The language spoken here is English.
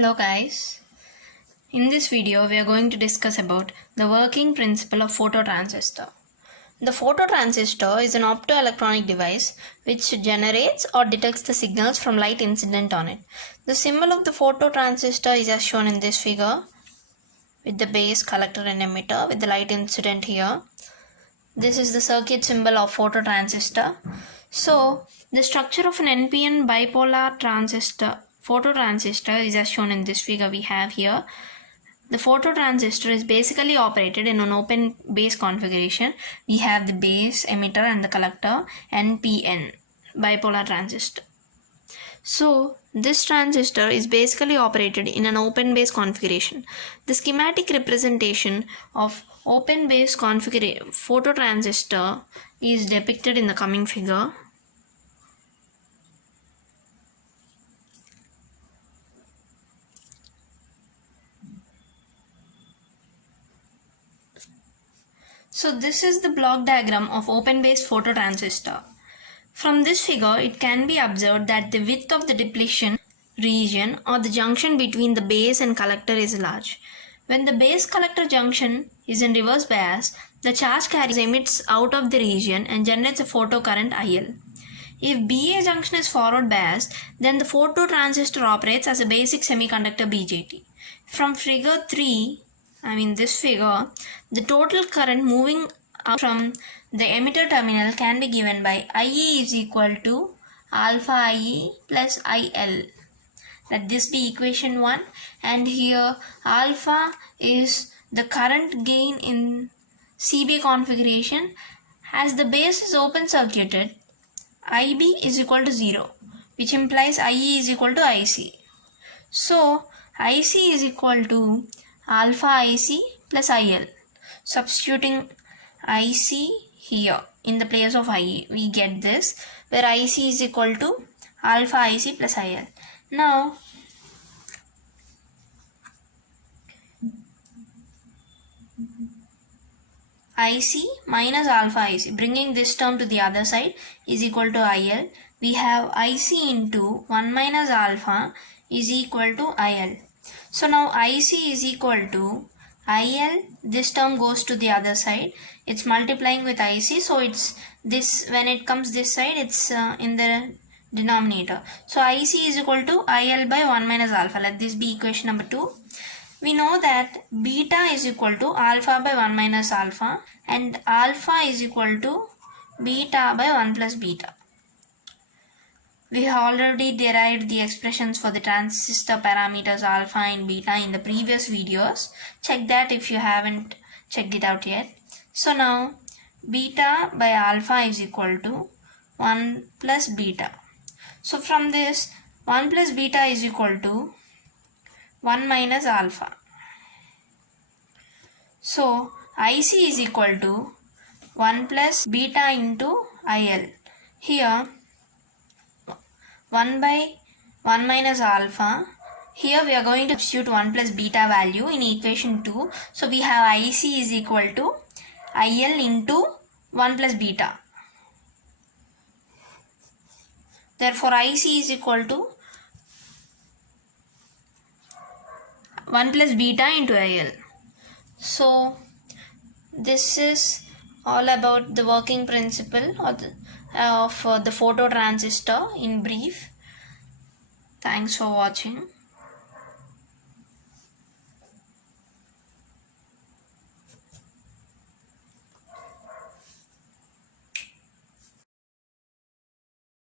Hello guys, in this video we are going to discuss about the working principle of phototransistor. The phototransistor is an optoelectronic device which generates or detects the signals from light incident on it. The symbol of the phototransistor is as shown in this figure with the base, collector and emitter with the light incident here. This is the circuit symbol of phototransistor. So the structure of an NPN bipolar phototransistor is as shown in this figure we have here. The phototransistor is basically operated in an open base configuration. We have the base, emitter and the collector, NPN bipolar transistor. So this transistor is basically operated in an open base configuration. The schematic representation of open base phototransistor is depicted in the coming figure. So this is the block diagram of open base phototransistor. From this figure, it can be observed that the width of the depletion region or the junction between the base and collector is large. When the base collector junction is in reverse bias, the charge carrier emits out of the region and generates a photocurrent IL. If BA junction is forward biased, then the phototransistor operates as a basic semiconductor BJT. From figure 3, this figure, the total current moving out from the emitter terminal can be given by IE is equal to alpha IE plus IL. Let this be equation 1, and here alpha is the current gain in CB configuration. As the base is open circuited, IB is equal to 0, which implies IE is equal to IC. So IC is equal to alpha IC plus IL. Substituting IC here in the place of IE, we get this, where IC is equal to alpha IC plus IL. Now IC minus alpha IC, bringing this term to the other side, is equal to IL. We have IC into 1 minus alpha is equal to IL. So now IC is equal to IL, this term goes to the other side, it's multiplying with IC, so it's this, when it comes this side, it's in the denominator. So IC is equal to IL by 1 minus alpha. Let this be equation number 2. We know that beta is equal to alpha by 1 minus alpha and alpha is equal to beta by 1 plus beta. We have already derived the expressions for the transistor parameters alpha and beta in the previous videos. Check that if you haven't checked it out yet. So now beta by alpha is equal to 1 plus beta. So from this, 1 plus beta is equal to 1 minus alpha. So IC is equal to 1 plus beta into IL. Here 1 by 1 minus alpha. Here we are going to substitute 1 plus beta value in equation 2. So we have IC is equal to IL into 1 plus beta. Therefore IC is equal to 1 plus beta into IL. So this is all about the working principle of the phototransistor in brief. Thanks for watching.